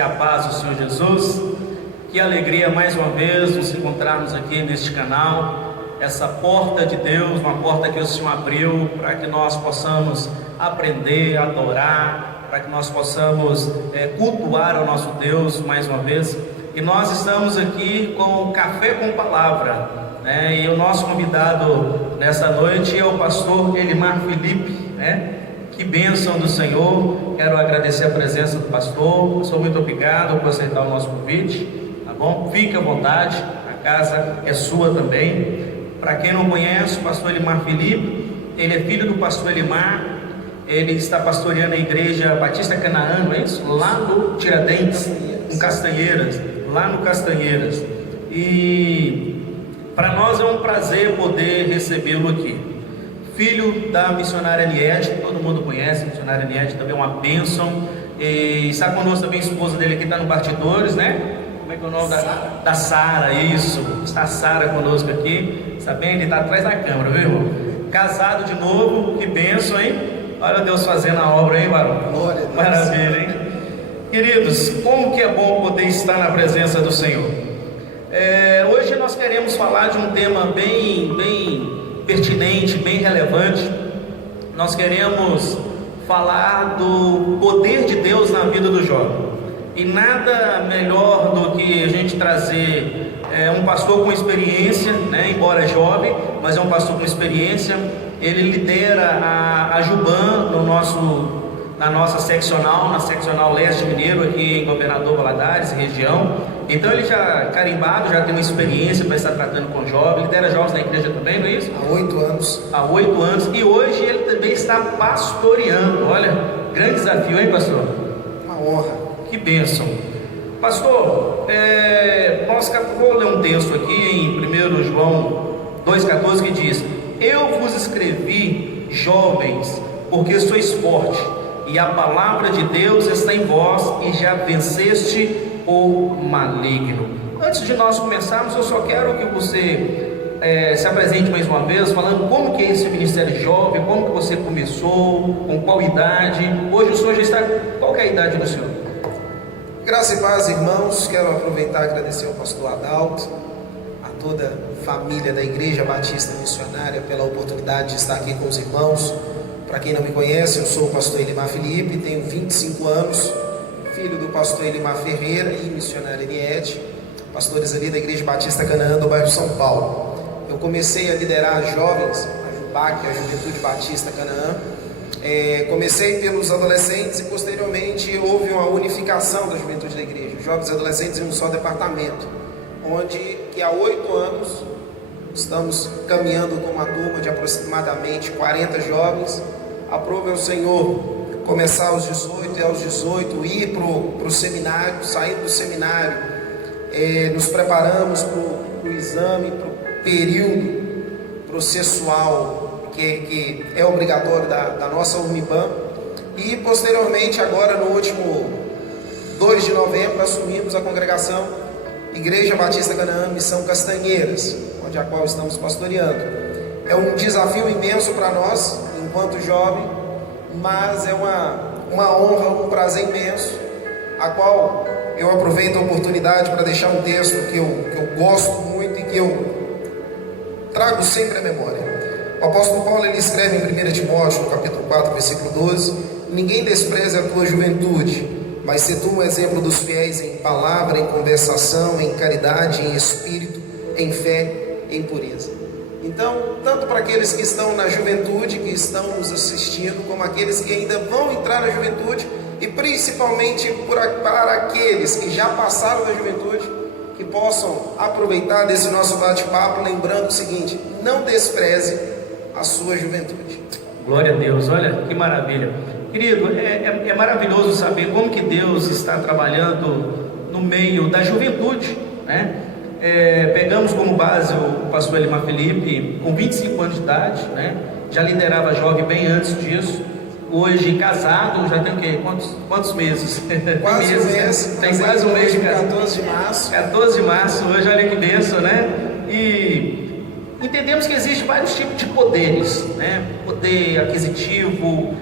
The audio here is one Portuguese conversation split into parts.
e a paz do Senhor Jesus. Que alegria mais uma vez nos encontrarmos aqui neste canal, essa porta de Deus, uma porta que o Senhor abriu para que nós possamos aprender, adorar, para que nós possamos cultuar o nosso Deus mais uma vez. E nós estamos aqui com Café com Palavra, né? E o nosso convidado nessa noite é o pastor Elimar Felipe, né? Que bênção do Senhor. Quero agradecer a presença do pastor. Pastor, muito obrigado por aceitar o nosso convite, tá bom? Fique à vontade, a casa é sua também. Para quem não conhece, o pastor Elimar Felipe, ele é filho do pastor Elimar. Ele está pastoreando a igreja Batista Canaã, não é isso? Lá no Tiradentes, em Castanheiras, lá no Castanheiras. E para nós é um prazer poder recebê-lo aqui. Filho da missionária Niete, todo mundo conhece, a missionária Niete também é uma bênção. E está conosco também a esposa dele aqui, está no Bastidores, né? Como é que é o nome da Sara? Isso, está a Sara conosco aqui. Está bem? Ele está atrás da câmera, viu, irmão? Casado de novo, que bênção, hein? Olha Deus fazendo a obra, hein, varão? Glória a Deus. Maravilha, hein? Queridos, como que é bom poder estar na presença do Senhor. Hoje nós queremos falar de um tema bem pertinente, bem relevante. Nós queremos falar do poder de Deus na vida do jovem. E nada melhor do que a gente trazer um pastor com experiência, né? Embora jovem, mas é um pastor com experiência. Ele lidera a Juban na nossa seccional, na seccional leste mineiro, aqui em Governador Valadares, região. Então ele já carimbado, já tem uma experiência para estar tratando com jovens, lidera jovens na igreja também, não é isso? Há 8 anos. Há 8 anos, e hoje ele também está pastoreando. Olha, grande desafio, hein, pastor? Uma honra. Que bênção. Pastor, vou ler um texto aqui em 1 João 2,14 que diz: Eu vos escrevi, jovens, porque sois fortes, e a palavra de Deus está em vós, e já venceste o maligno. Antes de nós começarmos, eu só quero que você se apresente mais uma vez, falando como que é esse ministério jovem, como que você começou, com qual idade. Hoje o senhor já está... Qual que é a idade do senhor? Graça e paz, irmãos. Quero aproveitar e agradecer ao pastor Adalto, a toda a família da Igreja Batista Missionária, pela oportunidade de estar aqui com os irmãos. Para quem não me conhece, eu sou o pastor Elimar Felipe, tenho 25 anos, filho do pastor Elimar Ferreira e missionária Niete, pastores ali da Igreja Batista Canaã do bairro São Paulo. Eu comecei a liderar jovens, a JUBAC, a Juventude Batista Canaã. Comecei pelos adolescentes e posteriormente houve uma unificação da juventude da igreja, jovens e adolescentes em um só departamento, onde que há 8 anos estamos caminhando com uma turma de aproximadamente 40 jovens. Aprove ao Senhor começar aos 18 e aos 18 ir para o seminário, sair do seminário, nos preparamos para o exame, para o período processual que é obrigatório da nossa Uniban, e posteriormente agora no último 2 de novembro assumimos a congregação Igreja Batista Canaã Missão Castanheiras, onde a qual estamos pastoreando. É um desafio imenso para nós enquanto jovem, mas é uma honra, um prazer imenso, a qual eu aproveito a oportunidade para deixar um texto que eu gosto muito e que eu trago sempre à memória. O apóstolo Paulo ele escreve em 1 Timóteo, no capítulo 4, versículo 12: Ninguém despreze a tua juventude, mas se tu um exemplo dos fiéis em palavra, em conversação, em caridade, em espírito, em fé, em pureza. Então, tanto para aqueles que estão na juventude, que estão nos assistindo, como aqueles que ainda vão entrar na juventude, e principalmente para aqueles que já passaram da juventude, que possam aproveitar desse nosso bate-papo, lembrando o seguinte: não despreze a sua juventude. Glória a Deus, olha que maravilha. Querido, é maravilhoso saber como que Deus está trabalhando no meio da juventude, né? Pegamos como base o pastor Elimar Felipe com 25 anos de idade, né? Já liderava jovem bem antes disso. Hoje casado, já tem o quê? Quantos meses? Quase um mês. Tem quase um mês de casado. 14 de março. 14 de março, hoje, olha que bênção, né? E entendemos que existe vários tipos de poderes, né? Poder aquisitivo,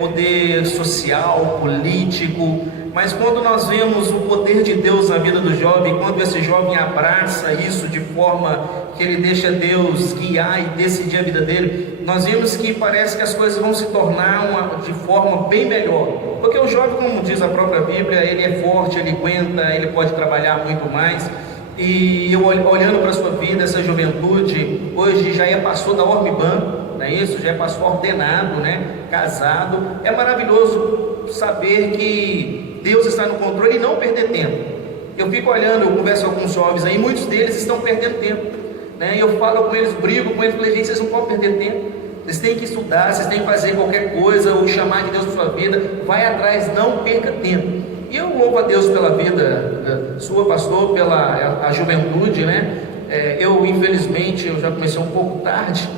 poder social, político, mas quando nós vemos o poder de Deus na vida do jovem, quando esse jovem abraça isso de forma que ele deixa Deus guiar e decidir a vida dele, nós vemos que parece que as coisas vão se tornar de forma bem melhor, porque o jovem, como diz a própria Bíblia, ele é forte, ele aguenta, ele pode trabalhar muito mais. E eu olhando para a sua vida, essa juventude, hoje já é pastor da Orbiban, não é isso? Já é pastor ordenado, né? Casado. É maravilhoso saber que Deus está no controle e não perder tempo. Eu fico olhando, eu converso com alguns jovens aí, muitos deles estão perdendo tempo, né? Eu falo com eles, brigo com eles, falei, gente, vocês não podem perder tempo. Vocês têm que estudar, vocês têm que fazer qualquer coisa, ou chamar de Deus na sua vida, vai atrás, não perca tempo. E eu louvo a Deus pela vida sua, pastor, pela a juventude, né? Eu, infelizmente, eu já comecei um pouco tarde,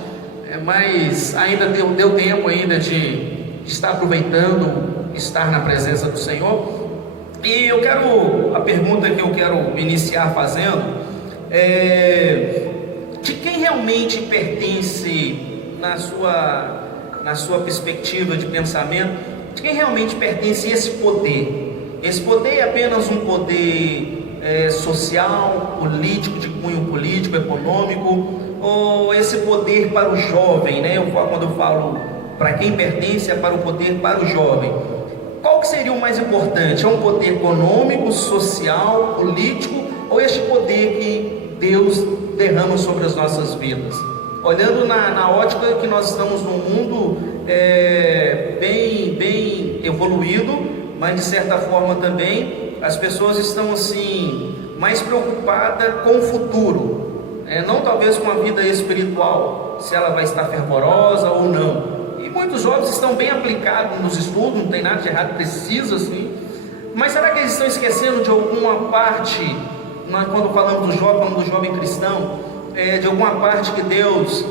mas ainda deu tempo ainda de estar aproveitando, estar na presença do Senhor. E a pergunta que eu quero iniciar fazendo de quem realmente pertence, na sua perspectiva de pensamento, de quem realmente pertence esse poder? Esse poder é apenas um poder social, político, de cunho político, econômico, ou esse poder para o jovem, né? Quando eu falo para quem pertence, é para o poder para o jovem. Qual que seria o mais importante? É um poder econômico, social, político, ou este poder que Deus derrama sobre as nossas vidas? Olhando na ótica que nós estamos num mundo bem evoluído, mas de certa forma também as pessoas estão assim mais preocupadas com o futuro, não talvez com a vida espiritual, se ela vai estar fervorosa ou não. E muitos jovens estão bem aplicados nos estudos, não tem nada de errado, precisa sim, mas será que eles estão esquecendo de alguma parte, quando falamos do jovem cristão, de alguma parte que Deus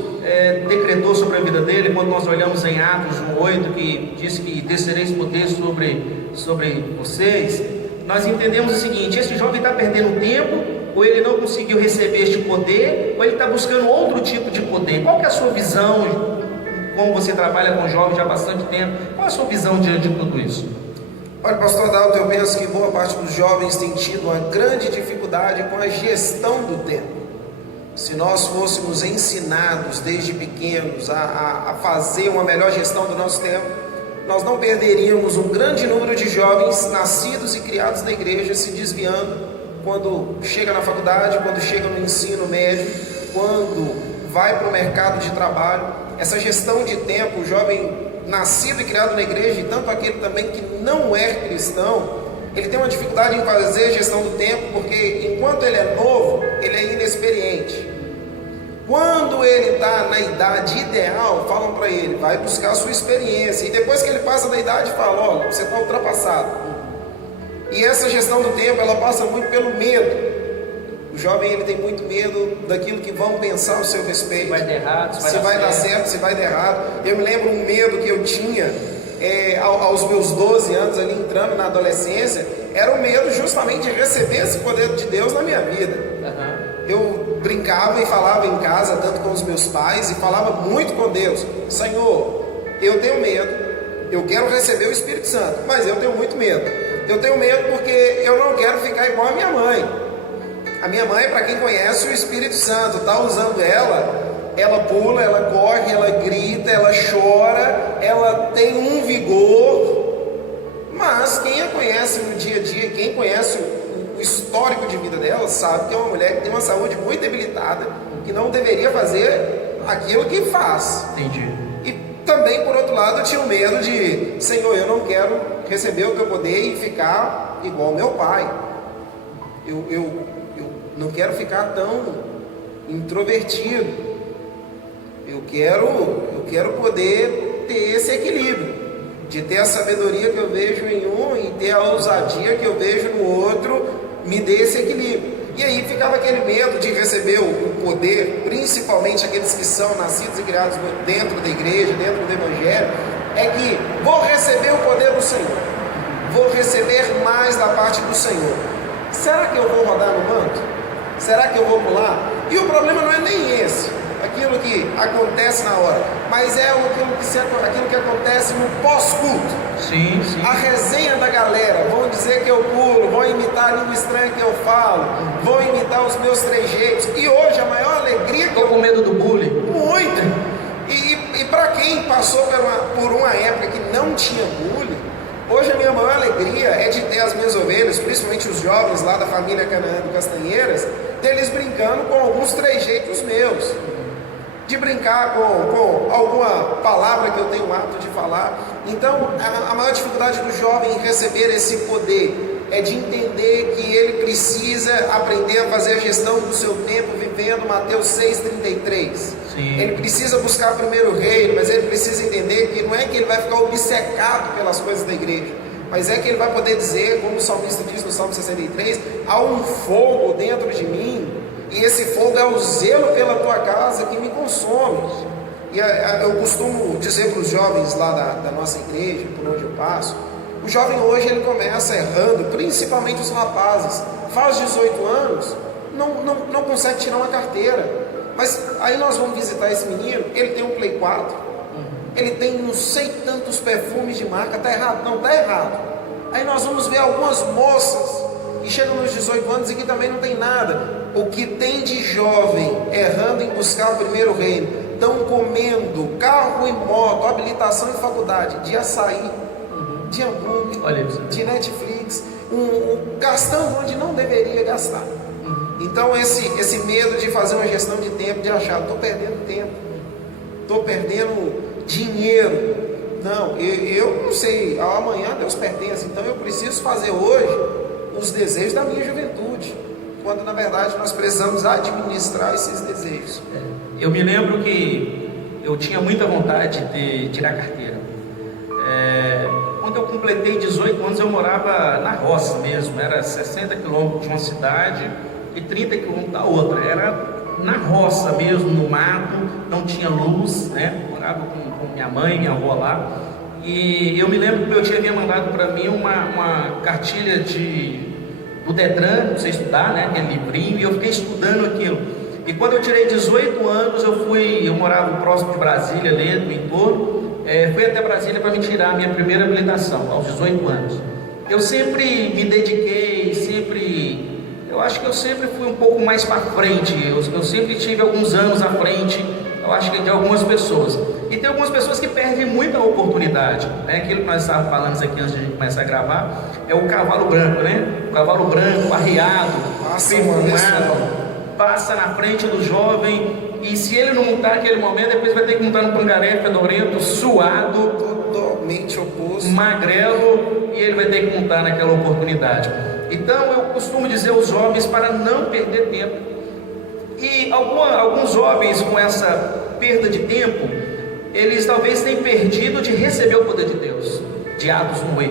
decretou sobre a vida dele? Quando nós olhamos em Atos 1:8, que diz que descereis poder sobre vocês, nós entendemos o seguinte: esse jovem está perdendo tempo, ou ele não conseguiu receber este poder, ou ele está buscando outro tipo de poder. Qual que é a sua visão, como você trabalha com jovens já há bastante tempo, qual é a sua visão diante de tudo isso? Olha, pastor Adalto, eu penso que boa parte dos jovens tem tido uma grande dificuldade com a gestão do tempo. Se nós fôssemos ensinados desde pequenos a fazer uma melhor gestão do nosso tempo, nós não perderíamos um grande número de jovens nascidos e criados na igreja se desviando quando chega na faculdade, quando chega no ensino médio, quando vai para o mercado de trabalho. Essa gestão de tempo, o jovem nascido e criado na igreja, e tanto aquele também que não é cristão, ele tem uma dificuldade em fazer a gestão do tempo, porque enquanto ele é novo, ele é inexperiente. Quando ele está na idade ideal, falam para ele, vai buscar a sua experiência, e depois que ele passa da idade, falam, olha, você está ultrapassado. E essa gestão do tempo, ela passa muito pelo medo. O jovem, ele tem muito medo daquilo que vão pensar ao seu respeito, se vai dar errado, se vai dar certo, se vai dar errado. Eu me lembro um medo que eu tinha aos meus 12 anos, ali entrando na adolescência, era o medo justamente de receber esse poder de Deus na minha vida. Eu brincava e falava em casa, tanto com os meus pais, e falava muito com Deus: Senhor, eu tenho medo, eu quero receber o Espírito Santo, mas eu tenho muito medo. Eu tenho medo porque eu não quero ficar igual a minha mãe. A minha mãe, para quem conhece o Espírito Santo, está usando ela pula, ela corre, ela grita, ela chora, ela tem um vigor, mas quem a conhece no dia a dia, quem conhece o histórico de vida dela, sabe que é uma mulher que tem uma saúde muito debilitada, que não deveria fazer aquilo que faz. Entendi. E também, por outro lado, eu tinha o medo de, Senhor, eu não quero receber o teu poder e ficar igual ao meu pai. Eu não quero ficar tão introvertido. Eu quero poder ter esse equilíbrio, de ter a sabedoria que eu vejo em um e ter a ousadia que eu vejo no outro, me dê esse equilíbrio. E aí ficava aquele medo de receber o poder, principalmente aqueles que são nascidos e criados dentro da igreja, dentro do evangelho, é que vou receber o poder do Senhor, vou receber mais da parte do Senhor. Será que eu vou rodar no manto? Será que eu vou pular? E o problema não é nem esse. aquilo que acontece na hora, mas é aquilo que acontece no pós-culto. Sim, sim. A resenha da galera, vão dizer que eu pulo, vão imitar a língua estranha que eu falo, vão imitar os meus trejeitos. E hoje a maior alegria que Estou com medo do bullying. Muito! E para quem passou por uma época que não tinha bullying, hoje a minha maior alegria é de ter as minhas ovelhas, principalmente os jovens lá da família Canaã do Castanheiras, deles brincando com alguns trejeitos meus, de brincar com alguma palavra que eu tenho o hábito de falar. Então a maior dificuldade do jovem em receber esse poder é de entender que ele precisa aprender a fazer a gestão do seu tempo vivendo Mateus 6,33. Ele precisa buscar primeiro o reino, mas ele precisa entender que não é que ele vai ficar obcecado pelas coisas da igreja, mas é que ele vai poder dizer, como o salmista diz no Salmo 63, há um fogo dentro de mim, e esse fogo é o zelo pela tua casa que me consome. E eu costumo dizer para os jovens lá da nossa igreja, por onde eu passo, o jovem hoje ele começa errando, principalmente os rapazes, faz 18 anos, não consegue tirar uma carteira. Mas aí nós vamos visitar esse menino, ele tem um Play 4, ele tem não sei tantos perfumes de marca, tá errado? Não, tá errado. Aí nós vamos ver algumas moças que chegam nos 18 anos e que também não tem nada. O que tem de jovem errando em buscar o primeiro reino, estão comendo carro e moto, habilitação e faculdade, de açaí, de hambúrguer, de Netflix, gastando onde não deveria gastar. Então esse medo de fazer uma gestão de tempo, de achar, estou perdendo tempo, estou perdendo dinheiro. Não, eu não sei, amanhã Deus pertence, então eu preciso fazer hoje os desejos da minha juventude, quando na verdade nós precisamos administrar esses desejos. Eu me lembro que eu tinha muita vontade de tirar carteira. Quando eu completei 18 anos eu morava na roça mesmo, era 60 quilômetros de uma cidade e 30 quilômetros da outra, era na roça mesmo, no mato, não tinha luz, né? Morava com minha mãe, minha avó lá, e eu me lembro que meu tio havia mandado para mim uma cartilha do Detran, para você estudar, né? Aquele livrinho, e eu fiquei estudando aquilo, e quando eu tirei 18 anos, eu morava próximo de Brasília, ali no entorno, fui até Brasília para me tirar a minha primeira habilitação, aos 18 anos. Eu sempre me dediquei, eu acho que eu sempre fui um pouco mais para frente, eu sempre tive alguns anos à frente, eu acho que de algumas pessoas. E tem algumas pessoas que perdem muita oportunidade, né? Aquilo que nós estávamos falando aqui antes de começar a gravar, é o cavalo branco, né? O cavalo branco, arriado, perfumado, passa na frente do jovem, e se ele não montar naquele momento, depois vai ter que montar no pangaré fedorento, suado, totalmente oposto, magrelo, e ele vai ter que montar naquela oportunidade. Então eu costumo dizer aos jovens para não perder tempo. E alguns jovens com essa perda de tempo, eles talvez tenham perdido de receber o poder de Deus, de Atos 1:8,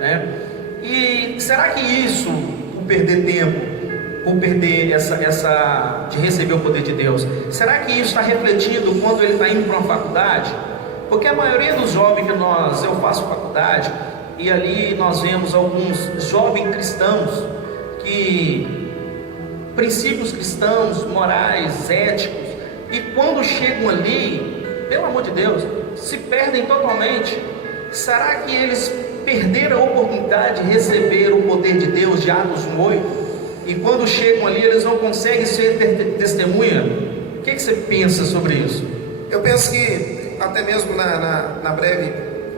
né? E será que isso, o perder tempo, por perder de receber o poder de Deus, será que isso está refletindo quando ele está indo para uma faculdade? Porque a maioria dos jovens eu faço faculdade, e ali nós vemos alguns jovens cristãos que princípios cristãos, morais, éticos, e quando chegam ali, pelo amor de Deus, se perdem totalmente. Será que eles perderam a oportunidade de receber o poder de Deus de Atos 1:8? E quando chegam ali, eles não conseguem ser testemunha? O que você pensa sobre isso? Eu penso que, até mesmo na breve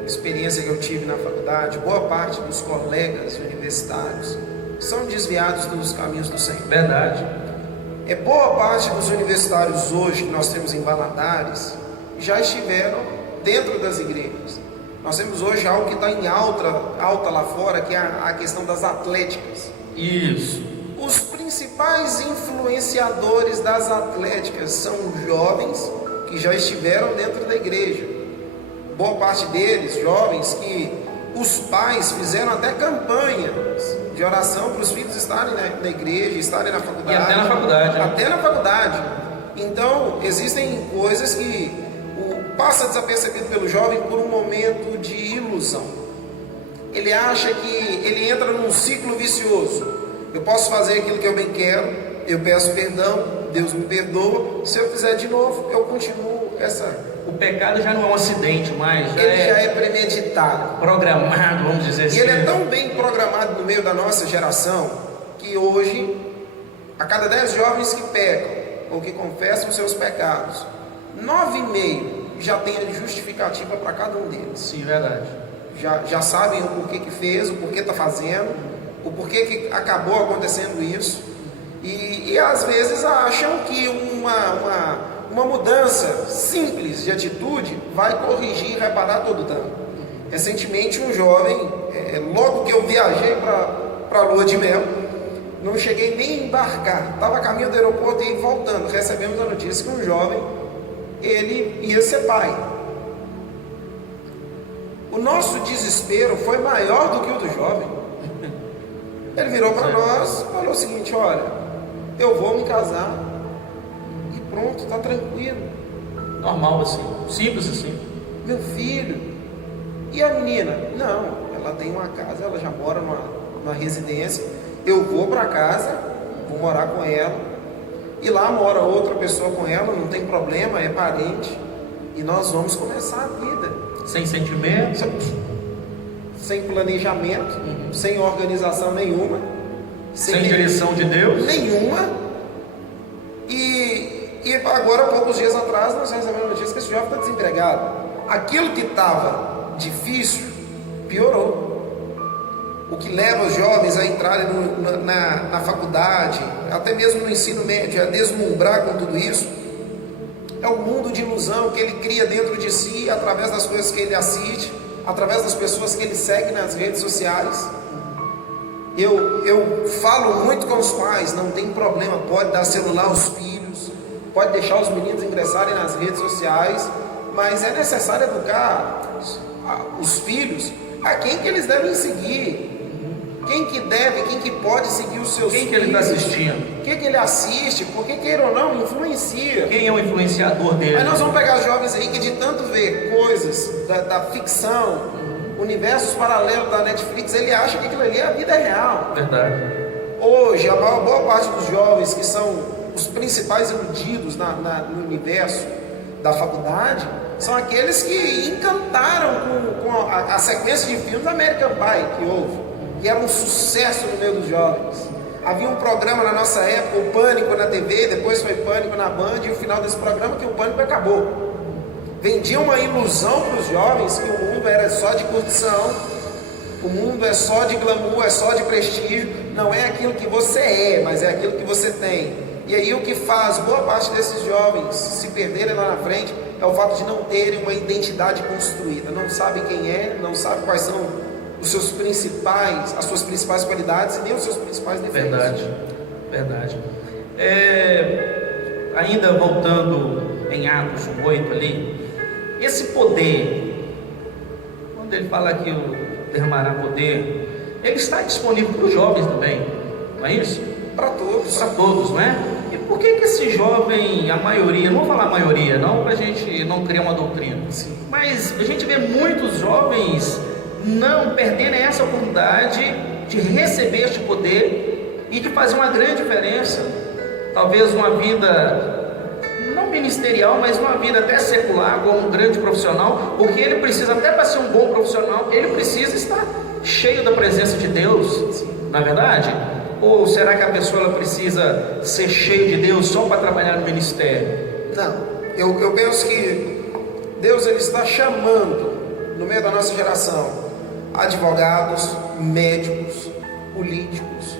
experiência que eu tive na faculdade, boa parte dos colegas universitários são desviados dos caminhos do Senhor. Verdade. Boa parte dos universitários hoje que nós temos em Valadares já estiveram dentro das igrejas. Nós temos hoje algo que está em alta lá fora, que é a questão das atléticas. Isso. Os principais influenciadores das atléticas são jovens que já estiveram dentro da igreja. Boa parte deles, jovens que os pais fizeram até campanhas de oração para os filhos estarem na igreja, estarem na faculdade. E até na faculdade. Até na faculdade. Então, existem coisas que passa desapercebido pelo jovem por um momento de ilusão. Ele acha que ele entra num ciclo vicioso. Eu posso fazer aquilo que eu bem quero, eu peço perdão, Deus me perdoa, se eu fizer de novo, eu continuo essa... O pecado já não é um acidente mais, já é premeditado, programado, vamos dizer assim. E ele é tão bem programado no meio da nossa geração, que hoje, a cada 10 jovens que pecam, ou que confessam os seus pecados, 9,5 já tem a justificativa para cada um deles. Sim, verdade. Já sabem o porquê que fez, o porquê está fazendo, o porquê que acabou acontecendo isso, e às vezes acham que uma mudança simples de atitude vai corrigir e reparar todo o dano. Recentemente um jovem, logo que eu viajei para a lua de mel, não cheguei nem a embarcar, estava a caminho do aeroporto e voltando, recebemos a notícia que um jovem, ele ia ser pai. O nosso desespero foi maior do que o do jovem. Ele virou para nós e falou o seguinte: olha, eu vou me casar e pronto, está tranquilo. Normal assim, simples assim. Meu filho, e a menina? Não, ela tem uma casa, ela já mora numa residência. Eu vou para casa, vou morar com ela, e lá mora outra pessoa com ela, não tem problema, é parente, e nós vamos começar a vida. Sem sentimento, sem planejamento, sem organização nenhuma, sem direção de Deus nenhuma. E agora, poucos dias atrás, nós recebemos a notícia que esse jovem está desempregado. Aquilo que estava difícil piorou. O que leva os jovens a entrarem na faculdade, até mesmo no ensino médio, a deslumbrar com tudo isso, é o mundo de ilusão que ele cria dentro de si, através das coisas que ele assiste, através das pessoas que ele segue nas redes sociais. Eu falo muito com os pais, não tem problema, pode dar celular aos filhos, pode deixar os meninos ingressarem nas redes sociais, mas é necessário educar os filhos a quem que eles devem seguir. Quem que pode seguir os seus filhos? Quem que ele está assistindo? O que ele assiste? Porque, queira ou não, influencia. Quem é o influenciador dele? Aí nós vamos pegar jovens aí que de tanto ver coisas da ficção, universos paralelos da Netflix, ele acha que aquilo ali é a vida real. Verdade. Hoje, a boa parte dos jovens que são os principais iludidos no universo da faculdade, são aqueles que encantaram com a sequência de filmes American Pie que houve, que era um sucesso no meio dos jovens. Havia um programa na nossa época, o Pânico na TV, depois foi Pânico na Band, e o final desse programa que o Pânico acabou. Vendia uma ilusão para os jovens que o mundo era só de curtição, o mundo é só de glamour, é só de prestígio. Não é aquilo que você é, mas é aquilo que você tem. E aí o que faz boa parte desses jovens se perderem lá na frente é o fato de não terem uma identidade construída. Não sabe quem é, não sabe quais são as suas principais qualidades e nem os seus principais defeitos. Verdade. Ainda voltando em Atos 8 ali, esse poder, quando ele fala que o derramará poder, ele está disponível para os jovens também, não é isso? Para todos. Para todos, não é? E por que esse jovem, a maioria, não vou falar a maioria, não, para a gente não criar uma doutrina, sim, mas a gente vê muitos jovens não perderem essa oportunidade de receber este poder e de fazer uma grande diferença, talvez uma vida não ministerial, mas uma vida até secular, como um grande profissional, porque ele precisa, até para ser um bom profissional, ele precisa estar cheio da presença de Deus, na verdade? Ou será que a pessoa ela precisa ser cheia de Deus só para trabalhar no ministério? Não, eu penso que Deus ele está chamando no meio da nossa geração advogados, médicos, políticos,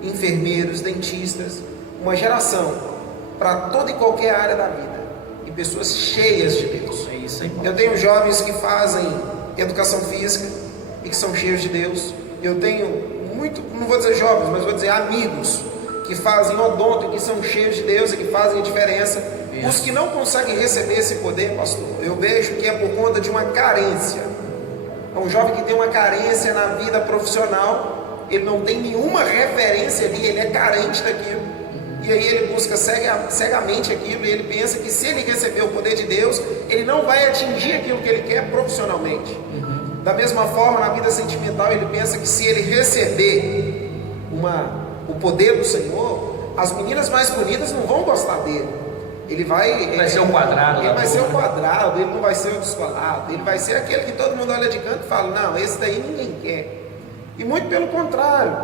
enfermeiros, dentistas, uma geração para toda e qualquer área da vida, e pessoas cheias de Deus. É isso aí. Eu tenho jovens que fazem educação física e que são cheios de Deus. Eu tenho não vou dizer jovens, mas vou dizer amigos que fazem odonto e que são cheios de Deus e que fazem a diferença. Isso. Os que não conseguem receber esse poder, pastor, eu vejo que é por conta de uma carência. É um jovem que tem uma carência na vida profissional, ele não tem nenhuma referência ali, ele é carente daquilo, e aí ele busca cegamente aquilo, e ele pensa que se ele receber o poder de Deus, ele não vai atingir aquilo que ele quer profissionalmente. Da mesma forma, na vida sentimental, ele pensa que se ele receber o poder do Senhor, as meninas mais bonitas não vão gostar dele. Ele vai ser o quadrado. Ele vai ser o quadrado, ele não vai ser o descolado. Ele vai ser aquele que todo mundo olha de canto e fala, não, esse daí ninguém quer. E muito pelo contrário,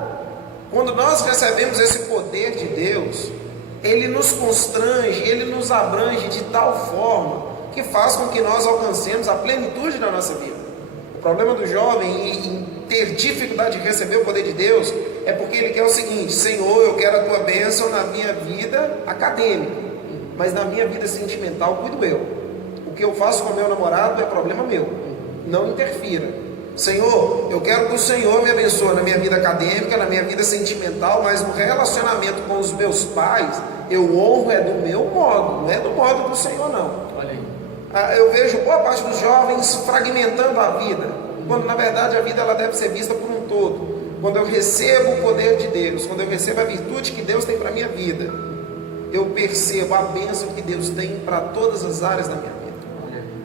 quando nós recebemos esse poder de Deus, ele nos constrange, ele nos abrange de tal forma que faz com que nós alcancemos a plenitude da nossa vida. O problema do jovem em ter dificuldade de receber o poder de Deus é porque ele quer o seguinte: Senhor, eu quero a tua bênção na minha vida acadêmica, mas na minha vida sentimental cuido eu. O que eu faço com o meu namorado é problema meu, não interfira. Senhor, eu quero que o Senhor me abençoe na minha vida acadêmica, na minha vida sentimental, mas no relacionamento com os meus pais, eu honro é do meu modo, não é do modo do Senhor não. Olha aí. Eu vejo boa parte dos jovens fragmentando a vida, quando na verdade a vida ela deve ser vista por um todo. Quando eu recebo o poder de Deus, quando eu recebo a virtude que Deus tem para a minha vida, eu percebo a bênção que Deus tem para todas as áreas da minha vida.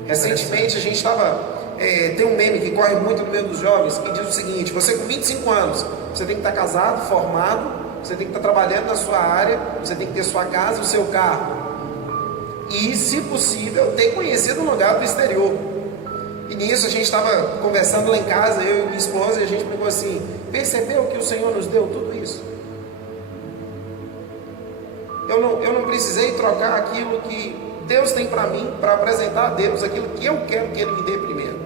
Recentemente a gente estava... tem um meme que corre muito no meio dos jovens, que diz o seguinte: você com 25 anos, você tem que estar casado, formado, você tem que estar trabalhando na sua área, você tem que ter sua casa, o seu carro, e se possível ter conhecido um lugar do exterior. E nisso a gente estava conversando lá em casa, eu e minha esposa, e a gente perguntou assim: percebeu que o Senhor nos deu tudo isso? Eu não precisei trocar aquilo que Deus tem para mim, para apresentar a Deus aquilo que eu quero que Ele me dê primeiro.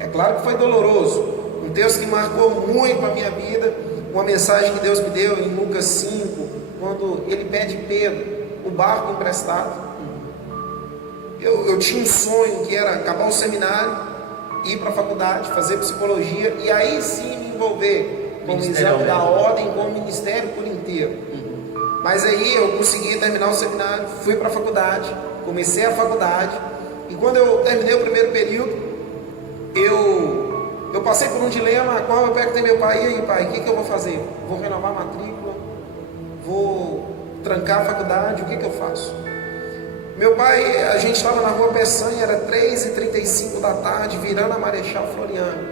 É claro que foi doloroso, um texto que marcou muito a minha vida, uma mensagem que Deus me deu em Lucas 5, quando Ele pede Pedro o barco emprestado. Eu tinha um sonho que era acabar o seminário, ir para a faculdade, fazer psicologia, e aí sim me envolver com o exame da ordem, com o ministério por inteiro. Mas aí eu consegui terminar o seminário, fui para a faculdade, comecei a faculdade, e quando eu terminei o primeiro período, eu passei por um dilema, a qual eu perguntei meu pai: e aí pai, o que eu vou fazer? Vou renovar a matrícula? Vou trancar a faculdade? O que eu faço? Meu pai, a gente estava na rua Peçanha, era 3h35 da tarde, virando a Marechal Floriano.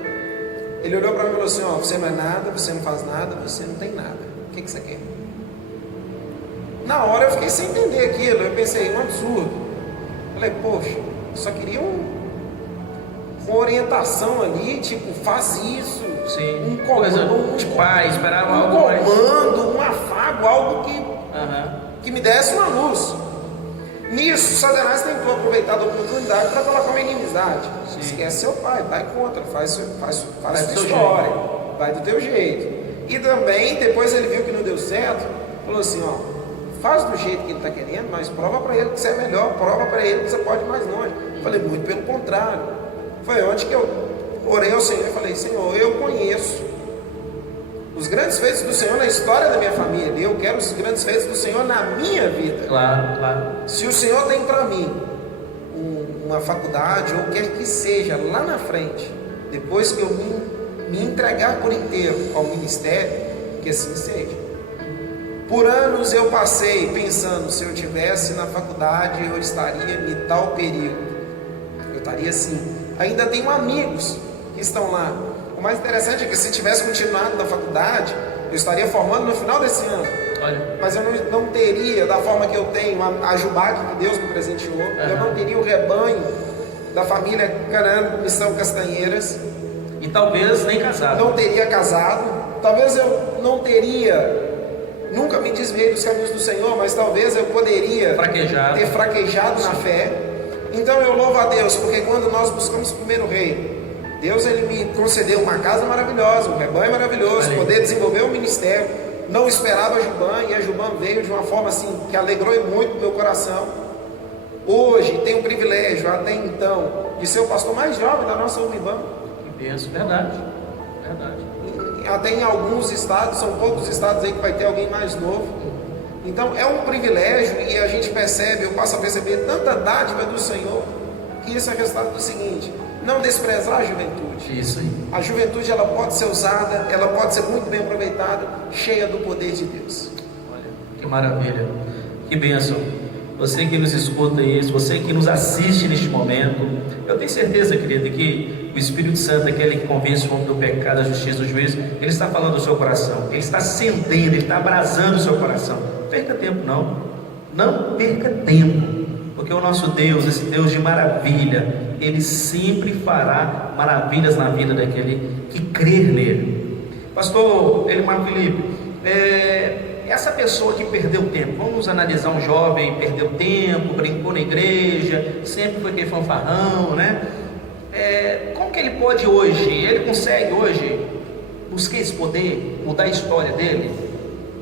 Ele olhou para mim e falou assim: ó, você não é nada, você não faz nada, você não tem nada, o que você quer? Na hora eu fiquei sem entender aquilo, eu pensei, um absurdo. Falei, poxa, eu só queria uma orientação ali, tipo, faz isso. Sim, um comando, de pai, esperava um algo mais. comando, um afago, algo que me desse uma luz. Nisso, Satanás tentou aproveitar da oportunidade para colocar uma inimizade. Sim. Esquece seu pai, vai contra, faz sua história, vai do teu jeito. E também, depois ele viu que não deu certo, falou assim, ó, faz do jeito que ele está querendo, mas prova para ele que você é melhor, prova para ele que você pode ir mais longe. Falei, muito pelo contrário. Foi onde que eu orei ao Senhor e falei, Senhor, eu conheço os grandes feitos do Senhor na história da minha família, e eu quero os grandes feitos do Senhor na minha vida. Claro, claro. Se o Senhor tem para mim uma faculdade, ou quer que seja, lá na frente, depois que eu me entregar por inteiro ao ministério, que assim seja. Por anos eu passei pensando, se eu estivesse na faculdade, eu estaria em tal período. Eu estaria assim. Ainda tenho amigos que estão lá. O mais interessante é que se tivesse continuado na faculdade, eu estaria formando no final desse ano. Olha. Mas eu não teria, da forma que eu tenho, a Jubac que Deus me presenteou. Eu não teria o rebanho da família Canaã Missão Castanheiras. E talvez nem casado. Não teria casado. Talvez eu não teria... Nunca me desviei dos caminhos do Senhor, mas talvez eu poderia ter fraquejado na fé. Então eu louvo a Deus, porque quando nós buscamos primeiro o Rei, Deus ele me concedeu uma casa maravilhosa, um rebanho maravilhoso, poder desenvolver um ministério. Não esperava a Juban, e a Juban veio de uma forma assim que alegrou muito o meu coração. Hoje tenho o privilégio, até então, de ser o pastor mais jovem da nossa Uniban. Que benção, verdade. Até em alguns estados, são poucos estados aí que vai ter alguém mais novo. Então é um privilégio, e a gente percebe, eu passo a perceber tanta dádiva do Senhor, que isso é resultado do seguinte: não desprezar a juventude. Isso aí. A juventude ela pode ser usada, ela pode ser muito bem aproveitada, cheia do poder de Deus. Olha, que maravilha, que bênção. Você que nos escuta isso, você que nos assiste neste momento, eu tenho certeza, querido, que o Espírito Santo, aquele que convence o homem do pecado, da justiça, do juízo, ele está falando do seu coração, ele está acendendo, ele está abrasando o seu coração. Não perca tempo não, não perca tempo, porque o nosso Deus, esse Deus de maravilha, ele sempre fará maravilhas na vida daquele que crer nele. Pastor Elimar Felipe, essa pessoa que perdeu tempo, vamos analisar um jovem, perdeu tempo, brincou na igreja, sempre foi aquele fanfarrão, né? Como que ele pode hoje, ele consegue hoje buscar esse poder, mudar a história dele?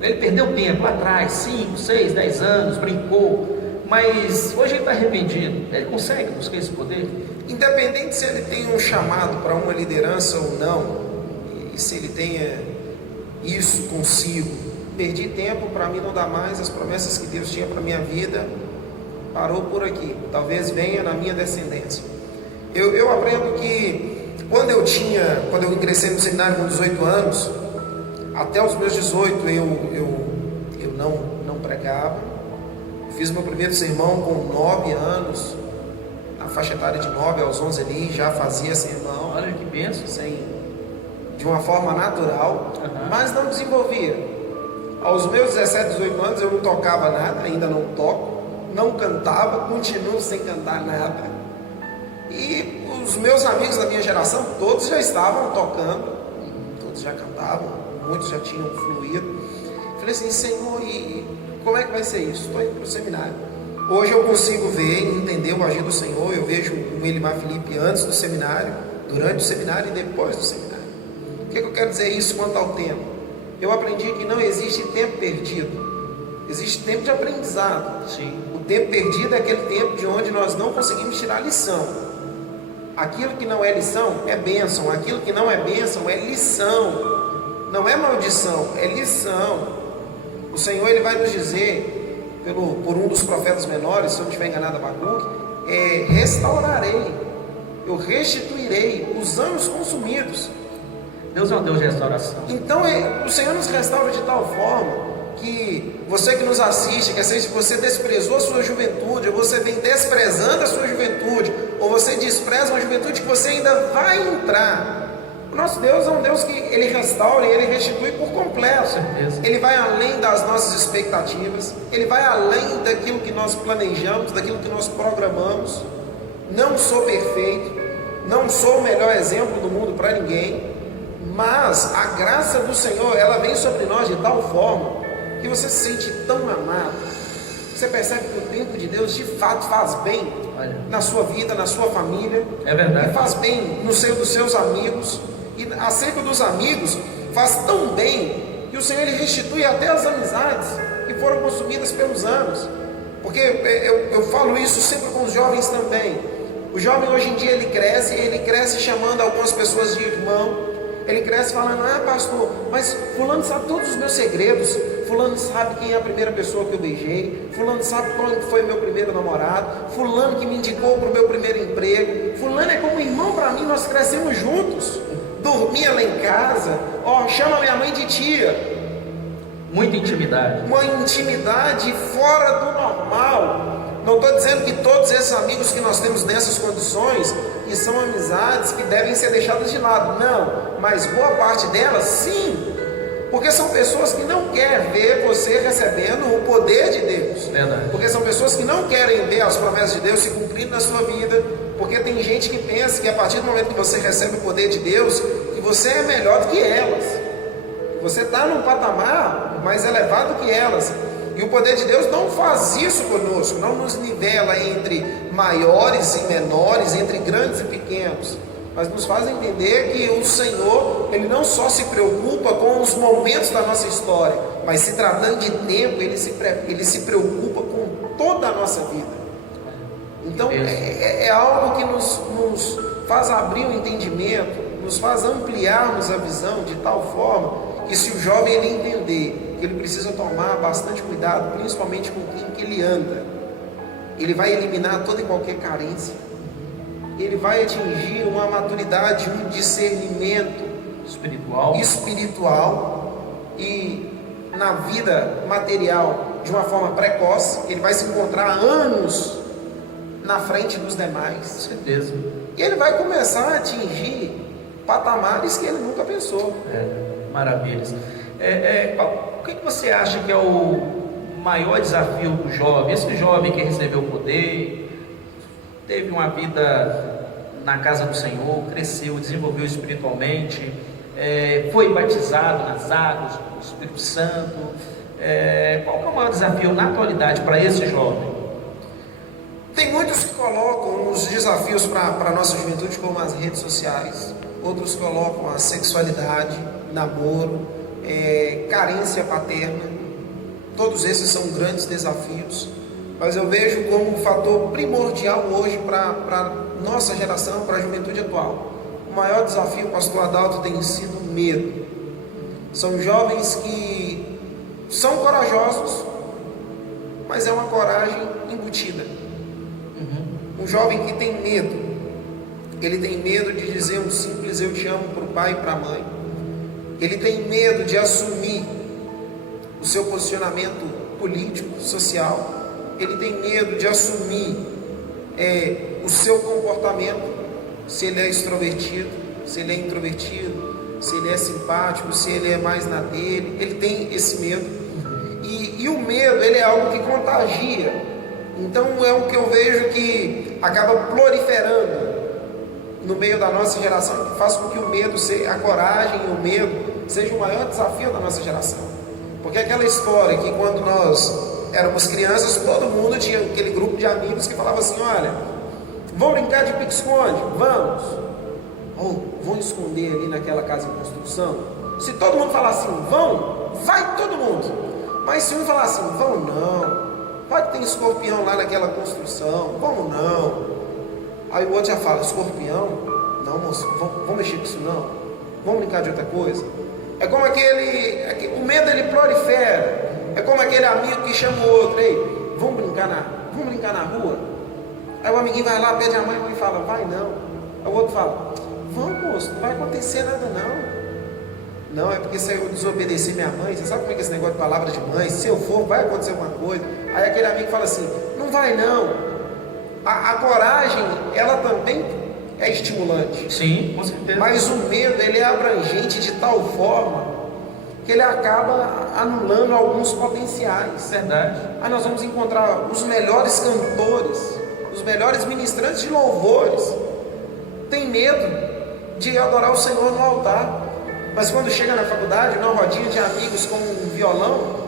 Ele perdeu tempo lá atrás, 5, 6, 10 anos, brincou, mas hoje ele está arrependido, ele consegue buscar esse poder? Independente se ele tem um chamado para uma liderança ou não, e se ele tenha isso consigo, perdi tempo, para mim não dá mais, as promessas que Deus tinha para a minha vida, parou por aqui, talvez venha na minha descendência. Eu aprendo que quando eu ingressei no seminário com 18 anos, até os meus 18 eu não pregava, fiz meu primeiro sermão com 9 anos, na faixa etária de 9 aos 11 ali, já fazia sermão. Olha que bênção. De uma forma natural, mas não desenvolvia. Aos meus 17, 18 anos eu não tocava nada, ainda não toco, não cantava, continuo sem cantar nada. E os meus amigos da minha geração, todos já estavam tocando, todos já cantavam, muitos já tinham fluído. Falei assim, Senhor, e como é que vai ser isso? Estou indo para o seminário. Hoje eu consigo ver e entender o agir do Senhor. Eu vejo o Elimar Felipe antes do seminário, durante o seminário e depois do seminário. O que eu quero dizer isso quanto ao tempo? Eu aprendi que não existe tempo perdido, existe tempo de aprendizado. Sim. O tempo perdido é aquele tempo de onde nós não conseguimos tirar lição. Aquilo que não é lição é bênção, aquilo que não é bênção é lição, não é maldição, é lição. O Senhor ele vai nos dizer, por um dos profetas menores, se eu não estiver enganado, Abacuque, restaurarei, eu restituirei os anos consumidos. Deus é um Deus de restauração. Então o Senhor nos restaura de tal forma que você que nos assiste, quer seja se você desprezou a sua juventude, ou você vem desprezando a sua juventude, ou você despreza uma juventude que você ainda vai entrar. O nosso Deus é um Deus que Ele restaura e Ele restitui por completo. Ele vai além das nossas expectativas, Ele vai além daquilo que nós planejamos, daquilo que nós programamos. Não sou perfeito, não sou o melhor exemplo do mundo para ninguém, mas a graça do Senhor, ela vem sobre nós de tal forma que você se sente tão amado, você percebe que o tempo de Deus de fato faz bem na sua vida, na sua família. É verdade. E faz bem no seio dos seus amigos, e acerca dos amigos faz tão bem que o Senhor ele restitui até as amizades que foram consumidas pelos anos. Porque eu falo isso sempre com os jovens também. O jovem hoje em dia ele cresce chamando algumas pessoas de irmão. Ele cresce falando, pastor, mas fulano sabe todos os meus segredos, fulano sabe quem é a primeira pessoa que eu beijei, fulano sabe quando foi meu primeiro namorado, fulano que me indicou para o meu primeiro emprego, fulano é como irmão para mim, nós crescemos juntos, dormia lá em casa, chama minha mãe de tia. Muita intimidade. Uma intimidade fora do normal. Não estou dizendo que todos esses amigos que nós temos nessas condições, que são amizades que devem ser deixadas de lado, não, mas boa parte delas sim, porque são pessoas que não querem ver você recebendo o poder de Deus. Verdade. Porque são pessoas que não querem ver as promessas de Deus se cumprindo na sua vida, porque tem gente que pensa que a partir do momento que você recebe o poder de Deus, que você é melhor do que elas, que você está num patamar mais elevado que elas. E o poder de Deus não faz isso conosco, não nos nivela entre maiores e menores, entre grandes e pequenos, mas nos faz entender que o Senhor, Ele não só se preocupa com os momentos da nossa história, mas se tratando de tempo, Ele se preocupa com toda a nossa vida. Então é algo que nos faz abrir o entendimento, nos faz ampliarmos a visão de tal forma que se o jovem ele entender que ele precisa tomar bastante cuidado, principalmente com quem que ele anda, ele vai eliminar toda e qualquer carência, ele vai atingir uma maturidade, um discernimento espiritual e na vida material de uma forma precoce, ele vai se encontrar anos na frente dos demais. Com certeza. E ele vai começar a atingir patamares que ele nunca pensou. Maravilhas. O que você acha que é o maior desafio do jovem? Esse jovem que recebeu o poder, teve uma vida na casa do Senhor, cresceu, desenvolveu espiritualmente, foi batizado nas águas do Espírito Santo. Qual é o maior desafio na atualidade para esse jovem? Tem muitos que colocam os desafios para a nossa juventude como as redes sociais, outros colocam a sexualidade, namoro, carência paterna. Todos esses são grandes desafios, mas eu vejo como um fator primordial hoje para a nossa geração, para a juventude atual. O maior desafio, pastor Adalto, tem sido o medo. São jovens que são corajosos, mas é uma coragem embutida. Um jovem que tem medo, ele tem medo de dizer um simples eu te amo para o pai e para a mãe. Ele tem medo de assumir o seu posicionamento político, social. Ele tem medo de assumir o seu comportamento, se ele é extrovertido, se ele é introvertido, se ele é simpático, se ele é mais na dele. Ele tem esse medo. E o medo, ele é algo que contagia. Então é o que eu vejo que acaba proliferando no meio da nossa geração, que faz com que o medo, a coragem e o medo seja o maior desafio da nossa geração. Porque aquela história que quando nós éramos crianças, todo mundo tinha aquele grupo de amigos que falava assim: olha, vamos brincar de pique-esconde? Vamos. Vamos esconder ali naquela casa em construção? Se todo mundo falar assim, vão, vai todo mundo. Mas se um falar assim, vão não, pode ter escorpião lá naquela construção, vamos não. Aí o outro já fala, escorpião? Não, moço, vamos mexer com isso não. Vamos brincar de outra coisa. É como o medo ele prolifera. É como aquele amigo que chama o outro, ei, vamos brincar na rua? Aí o amiguinho vai lá, pede a mãe e fala, vai não. Aí o outro fala, vamos moço, não vai acontecer nada não. Não, é porque se eu desobedecer minha mãe, você sabe como é que é esse negócio de palavra de mãe? Se eu for, vai acontecer alguma coisa. Aí aquele amigo fala assim, não vai não. A coragem, ela também é estimulante. Sim, com certeza. Mas o medo, ele é abrangente de tal forma que ele acaba anulando alguns potenciais. Verdade. Aí nós vamos encontrar os melhores cantores, os melhores ministrantes de louvores. Tem medo de adorar o Senhor no altar. Mas quando chega na faculdade, numa rodinha de amigos com um violão,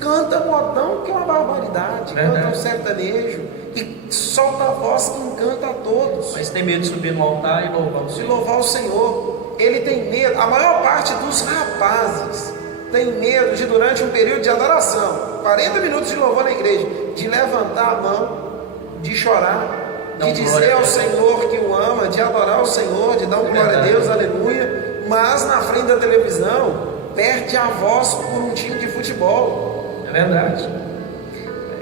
canta modão que é uma barbaridade, canta um sertanejo e solta a voz que encanta a todos. Mas tem medo de subir no altar e louvar o Senhor. De louvar o Senhor. Ele tem medo, a maior parte dos rapazes tem medo de, durante um período de adoração, 40 minutos de louvor na igreja, de levantar a mão, de chorar, de dizer ao Senhor que o ama, de adorar o Senhor, de dar um glória a Deus, aleluia. Mas na frente da televisão perde a voz por um time de futebol. É verdade.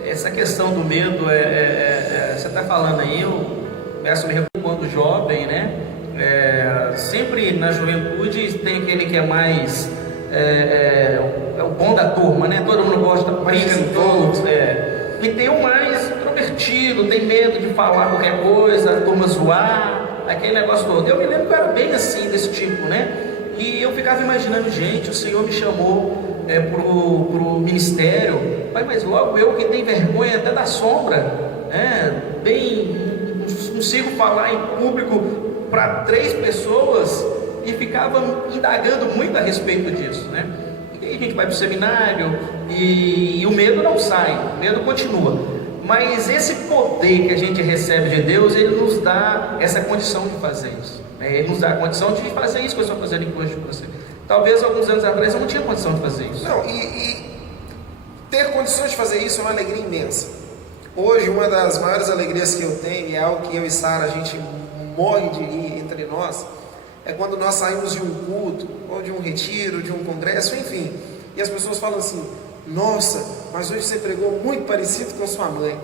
Essa questão do medo, você está falando aí, eu começo a me recordar quando jovem, né? Sempre na juventude tem aquele que é mais o bom da turma, né? Todo mundo gosta, brinca com todos. E tem o mais introvertido, tem medo de falar qualquer coisa, a turma zoar. Aquele negócio todo. Eu me lembro que eu era bem assim, desse tipo, né? E eu ficava imaginando, gente, o Senhor me chamou pro ministério, mas logo eu que tenho vergonha até da sombra, não consigo falar em público para 3 pessoas, e ficava indagando muito a respeito disso, né? E aí a gente vai para o seminário e o medo não sai, o medo continua. Mas esse poder que a gente recebe de Deus, ele nos dá essa condição de fazer isso. Ele nos dá a condição de fazer isso que eu estou fazendo hoje com você. Talvez alguns anos atrás eu não tinha condição de fazer isso. Não, e ter condições de fazer isso é uma alegria imensa. Hoje, uma das maiores alegrias que eu tenho, e é algo que eu e Sara, a gente morre de rir entre nós, é quando nós saímos de um culto, ou de um retiro, de um congresso, enfim, e as pessoas falam assim, nossa, mas hoje você pregou muito parecido com sua mãe.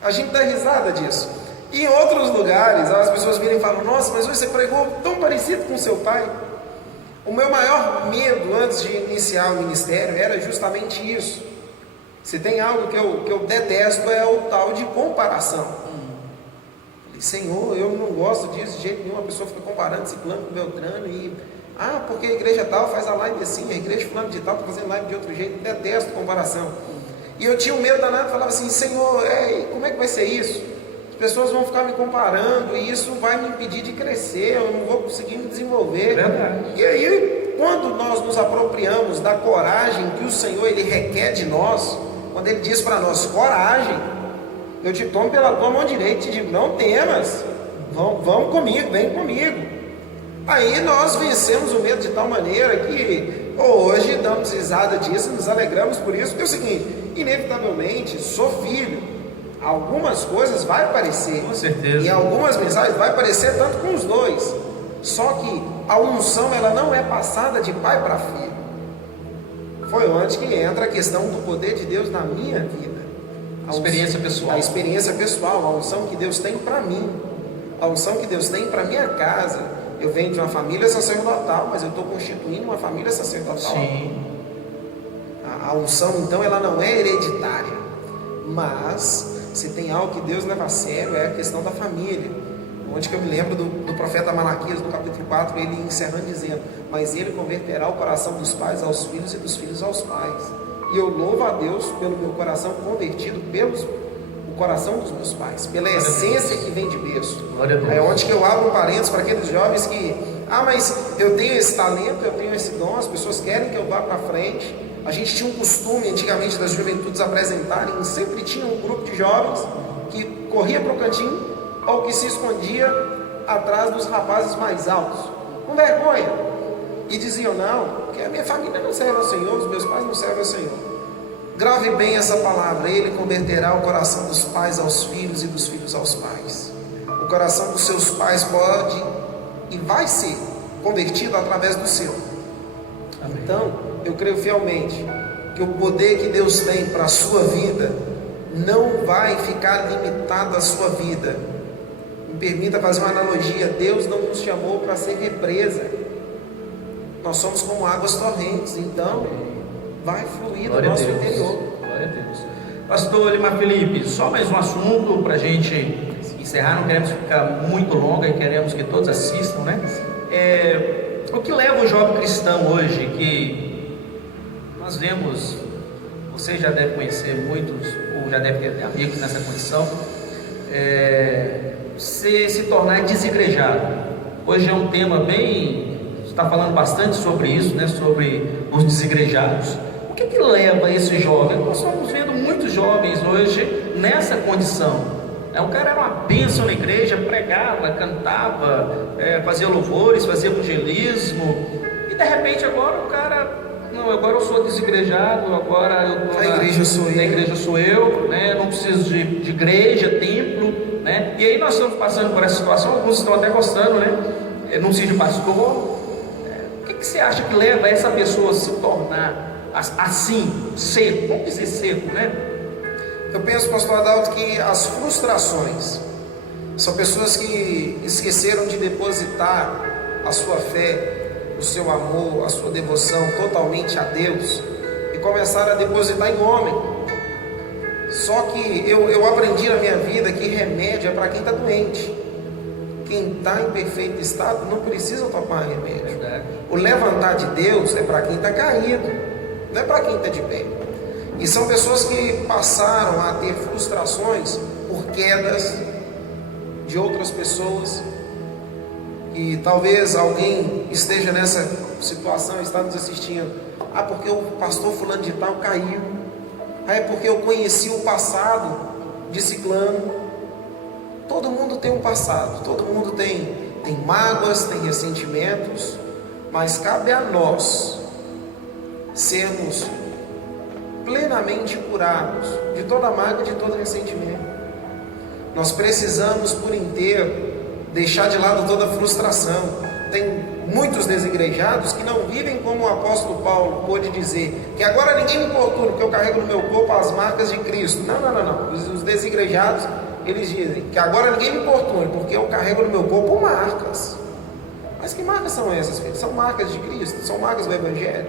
A gente dá risada disso. E em outros lugares, as pessoas virem e falam, nossa, mas hoje você pregou tão parecido com seu pai. O meu maior medo antes de iniciar o ministério era justamente isso. Se tem algo que eu detesto, é o tal de comparação. Senhor, eu não gosto disso de jeito nenhum. A pessoa fica comparando ciclano com Beltrano e porque a igreja tal faz a live assim, a igreja fulano de tal está fazendo live de outro jeito. Detesto comparação. E eu tinha um medo danado, falava assim: Senhor, como é que vai ser isso? As pessoas vão ficar me comparando e isso vai me impedir de crescer, eu não vou conseguir me desenvolver. Verdade. E aí, quando nós nos apropriamos da coragem que o Senhor Ele requer de nós, quando Ele diz para nós: coragem, eu te tomo pela tua mão direita e te digo: não temas, vamos comigo, vem comigo. Aí nós vencemos o medo de tal maneira que hoje damos risada disso, nos alegramos por isso, porque é o seguinte: inevitavelmente sou filho, algumas coisas vai aparecer, com certeza, e algumas mensagens vai aparecer tanto com os dois, só que a unção ela não é passada de pai para filho. Foi onde que entra a questão do poder de Deus na minha vida, a experiência pessoal, a unção que Deus tem para mim, a unção que Deus tem para minha casa. Eu venho de uma família sacerdotal, mas eu estou constituindo uma família sacerdotal. Sim. A unção, então, ela não é hereditária, mas se tem algo que Deus leva a sério é a questão da família. Onde que eu me lembro do profeta Malaquias, no capítulo 4, ele encerrando dizendo: mas ele converterá o coração dos pais aos filhos e dos filhos aos pais. E eu louvo a Deus pelo meu coração convertido o coração dos meus pais, pela essência que vem de berço. É onde que eu abro um parênteses para aqueles jovens que mas eu tenho esse talento, eu tenho esse dom, as pessoas querem que eu vá para frente. A gente tinha um costume antigamente das juventudes apresentarem, sempre tinha um grupo de jovens que corria para o cantinho ou que se escondia atrás dos rapazes mais altos, com vergonha, e diziam: não, porque a minha família não serve ao Senhor, os meus pais não servem ao Senhor. Grave bem essa palavra: ele converterá o coração dos pais aos filhos e dos filhos aos pais. O coração dos seus pais pode e vai ser convertido através do seu. Amém. Então, eu creio fielmente que o poder que Deus tem para a sua vida não vai ficar limitado à sua vida. Me permita fazer uma analogia: Deus não nos chamou para ser represa, nós somos como águas torrentes, então vai fluir do nosso interior. Glória a Deus. Pastor Limar Felipe, só mais um assunto para a gente encerrar, não queremos ficar muito longa e queremos que todos assistam, né? O que leva o jovem cristão hoje, que nós vemos, você já deve conhecer muitos, ou já deve ter amigos nessa condição, se tornar desigrejado. Hoje é um tema bem, você está falando bastante sobre isso, né? Sobre os desigrejados. O que leva esse jovem? Nós estamos vendo muitos jovens hoje nessa condição. O cara era uma bênção na igreja, pregava, cantava, fazia louvores, fazia evangelismo, e de repente agora o cara: não, agora eu sou desigrejado, agora eu estou na igreja sou eu, né? Não preciso de igreja, templo, né? E aí nós estamos passando por essa situação, alguns estão até gostando, né? Não seja pastor. O que você acha que leva essa pessoa a se tornar assim, seco? Vamos dizer seco, né? Eu penso, pastor Adalto, que as frustrações são pessoas que esqueceram de depositar a sua fé, o seu amor, a sua devoção totalmente a Deus e começaram a depositar em homem. Só que eu aprendi na minha vida que remédio é para quem está doente. Quem está em perfeito estado não precisa tomar remédio. O levantar de Deus é para quem está caído, não é para quem está de pé. E são pessoas que passaram a ter frustrações por quedas de outras pessoas. E talvez alguém esteja nessa situação, está nos assistindo: porque o pastor fulano de tal caiu. É porque eu conheci o passado de ciclano. Todo mundo tem um passado, todo mundo tem mágoas, tem ressentimentos, mas cabe a nós sermos plenamente curados de toda mágoa, de todo ressentimento. Nós precisamos por inteiro deixar de lado toda frustração. Tem muitos desigrejados que não vivem como o apóstolo Paulo pôde dizer, que agora ninguém me importuna, porque eu carrego no meu corpo as marcas de Cristo. Não. Os desigrejados, eles dizem que agora ninguém me importuna, porque eu carrego no meu corpo marcas. Mas que marcas são essas, filhos? São marcas de Cristo? São marcas do Evangelho?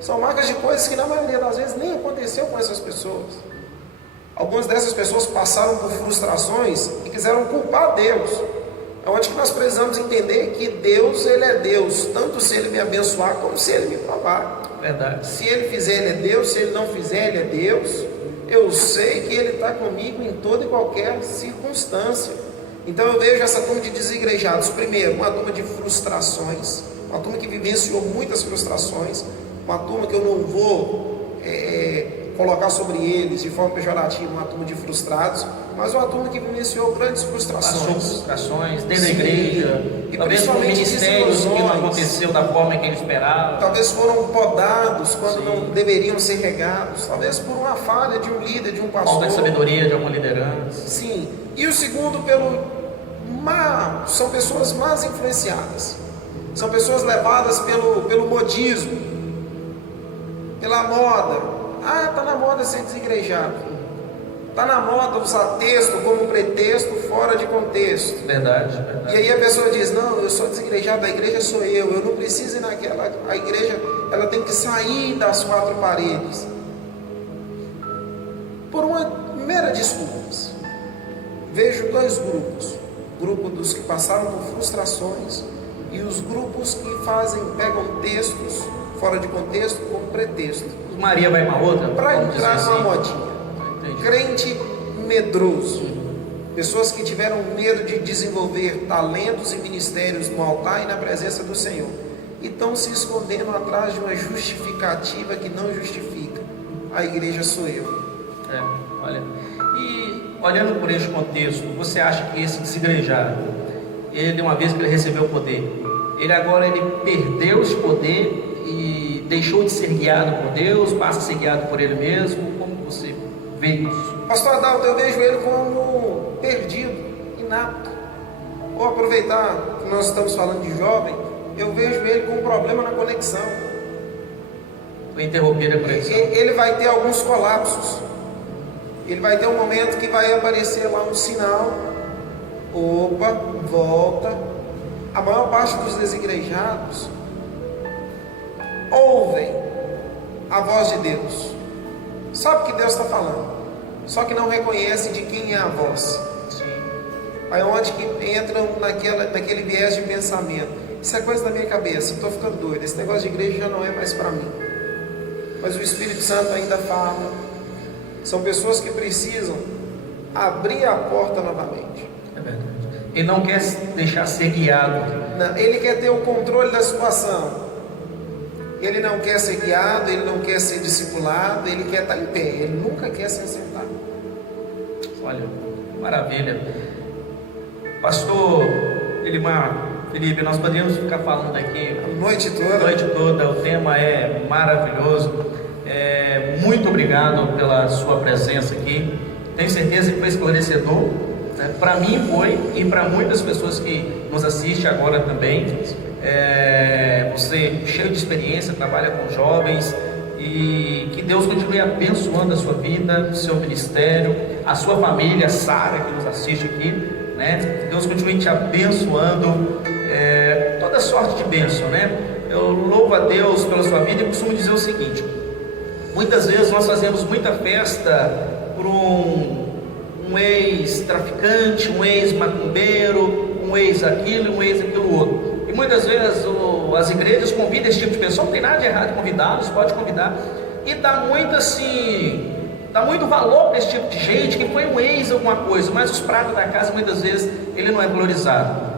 São marcas de coisas que na maioria das vezes nem aconteceu com essas pessoas. Algumas dessas pessoas passaram por frustrações e quiseram culpar Deus. É onde que nós precisamos entender que Deus, Ele é Deus, tanto se Ele me abençoar como se Ele me provar. Verdade. Se Ele fizer, Ele é Deus, se Ele não fizer, Ele é Deus. Eu sei que Ele está comigo em toda e qualquer circunstância. Então eu vejo essa turma de desigrejados, primeiro, uma turma de frustrações, uma turma que vivenciou muitas frustrações, uma turma que eu não vou colocar sobre eles de forma pejorativa, uma turma de frustrados, mas uma turma que vivenciou grandes frustrações. Passou frustrações dentro da igreja, e talvez por ministérios que não aconteceu da forma que ele esperava. Talvez foram podados quando não deveriam ser regados, talvez por uma falha de um líder, de um pastor. Falta de sabedoria de alguma liderança. Sim, e o segundo são pessoas más influenciadas, são pessoas levadas pelo modismo, pela moda. Está na moda ser desigrejado, está na moda usar texto como pretexto fora de contexto. Verdade, verdade. E aí a pessoa diz, não, eu sou desigrejado, a igreja sou eu não preciso ir naquela, a igreja ela tem que sair das quatro paredes, por uma mera desculpa. Vejo dois grupos, o grupo dos que passaram por frustrações e os grupos que pegam textos fora de contexto como pretexto. Maria vai uma outra? Para entrar numa modinha. Entendi. Crente medroso. Pessoas que tiveram medo de desenvolver talentos e ministérios no altar e na presença do Senhor. E estão se escondendo atrás de uma justificativa que não justifica. A igreja sou eu. Olha. E olhando por este contexto, você acha que esse desigrejado, ele, uma vez que ele recebeu o poder, ele perdeu esse poder e deixou de ser guiado por Deus, passa a ser guiado por Ele mesmo? Como você vê isso? Pastor Adalto, eu vejo ele como perdido, inapto. Vou aproveitar que nós estamos falando de jovem, eu vejo ele com um problema na conexão. Foi interrompida a conexão. Ele vai ter alguns colapsos. Ele vai ter um momento que vai aparecer lá um sinal. Opa, volta. A maior parte dos desigrejados ouvem a voz de Deus, sabe que Deus está falando, só que não reconhece de quem é a voz. Sim. Aí onde que entram naquele viés de pensamento, isso é coisa da minha cabeça, estou ficando doido, esse negócio de igreja já não é mais para mim. Mas o Espírito Santo ainda fala. São pessoas que precisam abrir a porta novamente. É verdade. Ele não quer deixar ser guiado. Não, ele quer ter o controle da situação. Ele não quer ser guiado, ele não quer ser discipulado, ele quer estar em pé, ele nunca quer se assentar. Olha, maravilha. Pastor Elimar, Felipe, nós poderíamos ficar falando aqui A noite toda, o tema é maravilhoso. Muito obrigado pela sua presença aqui. Tenho certeza que foi esclarecedor. Para mim foi, e para muitas pessoas que nos assistem agora também. Você cheio de experiência, trabalha com jovens, e que Deus continue abençoando a sua vida, o seu ministério, a sua família, Sara, que nos assiste aqui, né? Deus continue te abençoando, toda sorte de bênção, né? Eu louvo a Deus pela sua vida e costumo dizer o seguinte: muitas vezes nós fazemos muita festa por um ex-traficante, um ex-macumbeiro, um ex-aquilo, um ex-aquilo outro. E muitas vezes as igrejas convidam esse tipo de pessoa, não tem nada de errado em convidá-los, pode convidar, e dá muito valor para esse tipo de gente que foi um ex alguma coisa, mas os pratos da casa muitas vezes ele não é valorizado.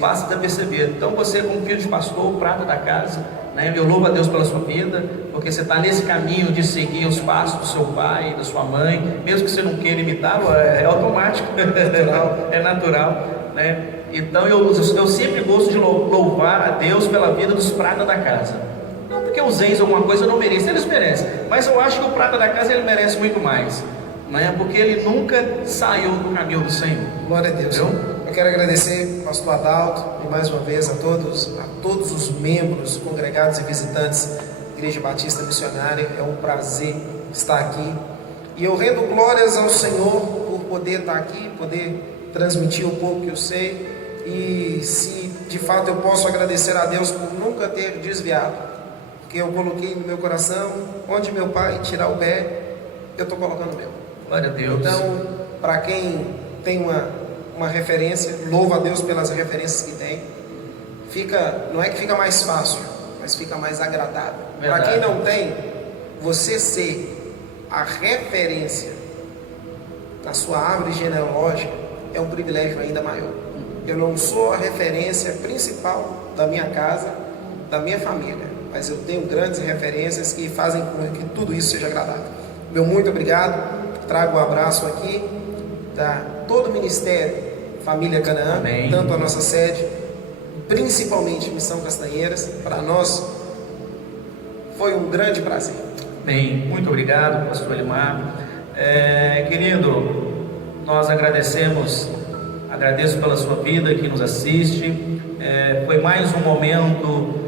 Passa desapercebido. Então você, como filho de pastor, o prato da casa, né? Eu louvo a Deus pela sua vida, porque você está nesse caminho de seguir os passos do seu pai, da sua mãe, mesmo que você não queira imitá-lo, é automático, é natural, né? Então eu sempre gosto de louvar a Deus pela vida dos pratas da casa. Não porque os ex alguma coisa não merecem, eles merecem, mas eu acho que o prata da casa ele merece muito mais, né? Porque ele nunca saiu do caminho do Senhor. Glória a Deus. Eu quero agradecer, pastor Adalto, e mais uma vez a todos os membros, congregados e visitantes da Igreja Batista Missionária. É um prazer estar aqui, e eu rendo glórias ao Senhor por poder estar aqui, poder transmitir um pouco que eu sei. E se de fato eu posso agradecer a Deus por nunca ter desviado, porque eu coloquei no meu coração, onde meu pai tirar o pé, eu estou colocando o meu. Glória a Deus. Então, para quem tem uma referência, louva a Deus pelas referências que tem. Não é que fica mais fácil, mas fica mais agradável. Para quem não tem, você ser a referência na sua árvore genealógica é um privilégio ainda maior. Eu não sou a referência principal da minha casa, da minha família, mas eu tenho grandes referências que fazem com que tudo isso seja agradável. Meu muito obrigado. Trago um abraço aqui da todo o Ministério Família Canaã. Amém. Tanto a nossa sede, principalmente Missão Castanheiras. Para nós foi um grande prazer. Bem, muito obrigado, pastor Elimar. Querido, nós agradeço pela sua vida que nos assiste. Foi mais um momento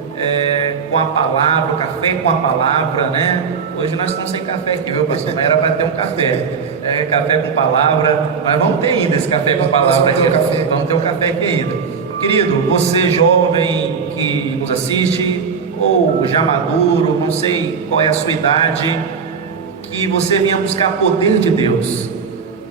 com a palavra, o café com a palavra, né? Hoje nós estamos sem café aqui, viu, pastor? Mas era para ter um café, café com palavra, mas vamos ter ainda esse café com palavra aqui. Vamos ter um café aqui ainda. Querido, você jovem que nos assiste, ou já maduro, não sei qual é a sua idade, que você venha buscar poder de Deus,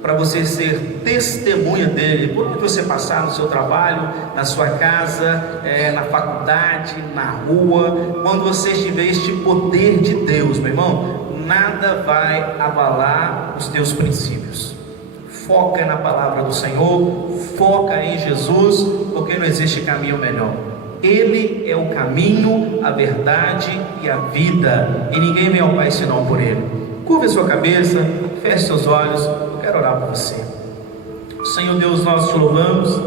para você ser testemunha dele, por onde você passar, no seu trabalho, na sua casa, na faculdade, na rua, quando você tiver este poder de Deus, meu irmão, nada vai abalar os teus princípios. Foca na palavra do Senhor, foca em Jesus, porque não existe caminho melhor. Ele é o caminho, a verdade e a vida, e ninguém vem ao Pai senão por Ele. Curva a sua cabeça, feche seus olhos. Quero orar por você. Senhor Deus, nós te louvamos,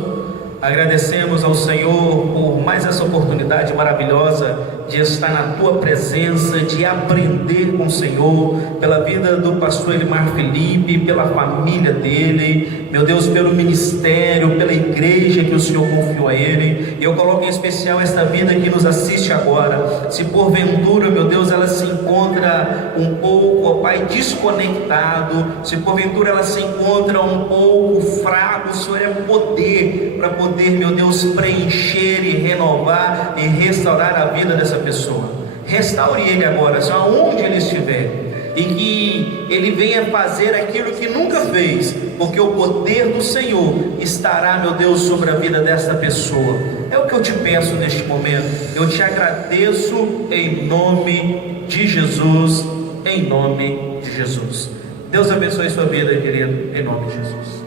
agradecemos ao Senhor por mais essa oportunidade maravilhosa de estar na tua presença, de aprender com o Senhor, pela vida do pastor Elimar Felipe, pela família dele, meu Deus, pelo ministério, pela igreja que o Senhor confiou a ele. Eu coloco em especial esta vida que nos assiste agora. Se porventura, meu Deus, ela se encontra um pouco, ó Pai, desconectado, se porventura ela se encontra um pouco fraco, o Senhor é poder para poder, meu Deus, preencher e renovar e restaurar a vida dessa pessoa. Restaure ele agora, Senhor, aonde ele estiver, e que ele venha fazer aquilo que nunca fez, porque o poder do Senhor estará, meu Deus, sobre a vida desta pessoa. É o que eu te peço neste momento. Eu te agradeço em nome de Jesus, em nome de Jesus. Deus abençoe sua vida, querido, em nome de Jesus.